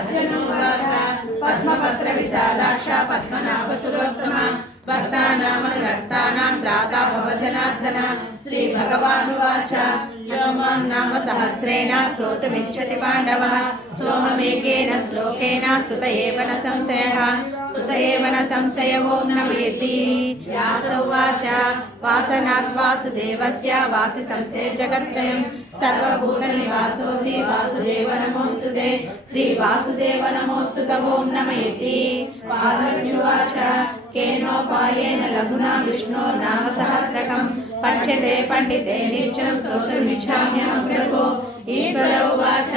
अर्जुनोवाच पद्मपत्र विशालाक्ष पद्मनाभसुरोत्तमा भक्तानामनुरक्तानां त्राता भवजनार्दन श्रीभगवानुवाच यो मां नाम सहस्रेण स्तोतुमिच्छति पाण्डवः सोऽहमेकेन श्लोकेन स्तुत एव न संशयः स्तुत एव न संशयो नमयति व्यास उवाच वासनात् वासुदेवस्य वासितं ते जगत्त्रयं सर्वभूतनिवासोऽसि वासुदेव नमोऽस्तुते श्रीवासुदेव नमोऽस्तुत ॐ नमयति पार्वत्युवाच केनोपायेन लघुना विष्णो नाम सहस्रकं पठ्यते पंडिते नित्यं स्तोत्रमिच्छाम्यहं प्रभो ईश्वर उवाच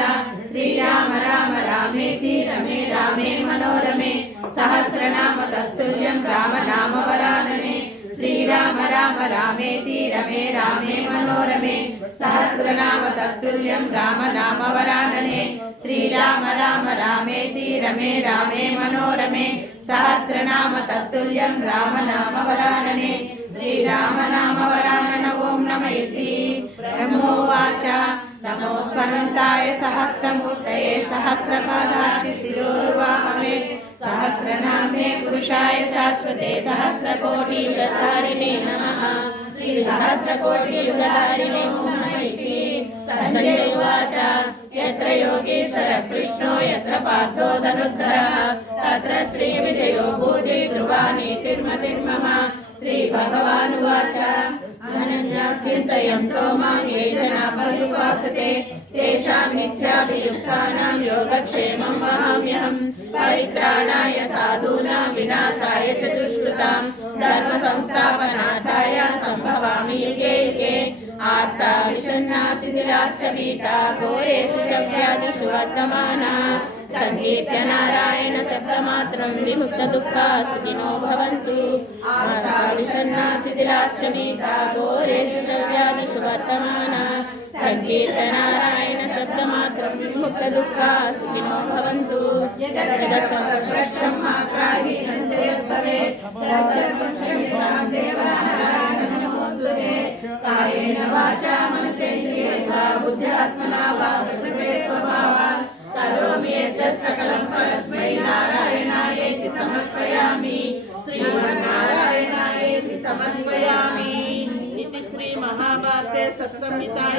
श्रीराम राम रामेति रमे रामे मनोरमे सहस्रनाम तत्तुल्यं राम नाम वरानने श्रीराम राम रामेति रमे रामे मनोरमे सहस्रनाम तत्तुल्यं राम नाम वरानने श्रीराम राम रामेति रमे रामे मनोरमे सहस्रनाम तत्तुल्यं राम नाम वरानने श्रीराम नाम वरानन ओं नमयति ब्रह्मोवाच नमो स्मरन्ताय सहस्रमूर्तये सहस्रपादाक्षि शिरोरुवाहवे सहस्रनाम्ने पुरुषाय शाश्वते सहस्रकोटियुगधारिणे नमः श्री सहस्रकोटियुगधारिणे नमः। संजय उवाच यत्र योगीश्वर कृष्णो यत्र पार्थो धनुर्धरः तत्र श्रीविजयो भूति ध्रुवा नीतिर्मतिर्मम श्रीभगवानुवाच अनन्यास्चिन्तयन्तो मां ये जना पर्युपासते तेषां नित्याभियुक्तानां योगक्षेमं वहाम्यहं परित्राणाय साधूनां विनाशाय च दुष्कृतां धर्मसंस्थापनार्थाय सम्भवामि युगे युगे आर्ता विषण्णाः शिथिलाश्च भीता घोरेषु च व्याधिषु वर्तमानाः संकीर्त्य नारायण शब्दमात्रं विमुक्तदुःखाः सुखिनो भवन्तु आर्ता विषण्णाः शिथिलाश्च भीता घोरेषु च व्याधिषु वर्तमानाः संकीर्त्य नारायण शब्दमात्रं विमुक्तदुःखाः सुखिनो भवन्तु यदक्षरभ्रष्टं मात्राहीनं यद्भवेत् तत्सर्वं देवनारायण नमोऽस्तुते कायेन वाचा मनसेन्द्रियैर्वा बुद्ध्यात्मना वा प्रकृते स्वभावात् करोमि यत् सकलं परस्मै नारायणायेति समर्पयामि श्रीमन्नारायणायेति समर्पयामि इति श्री महाभारते सत्संहितायां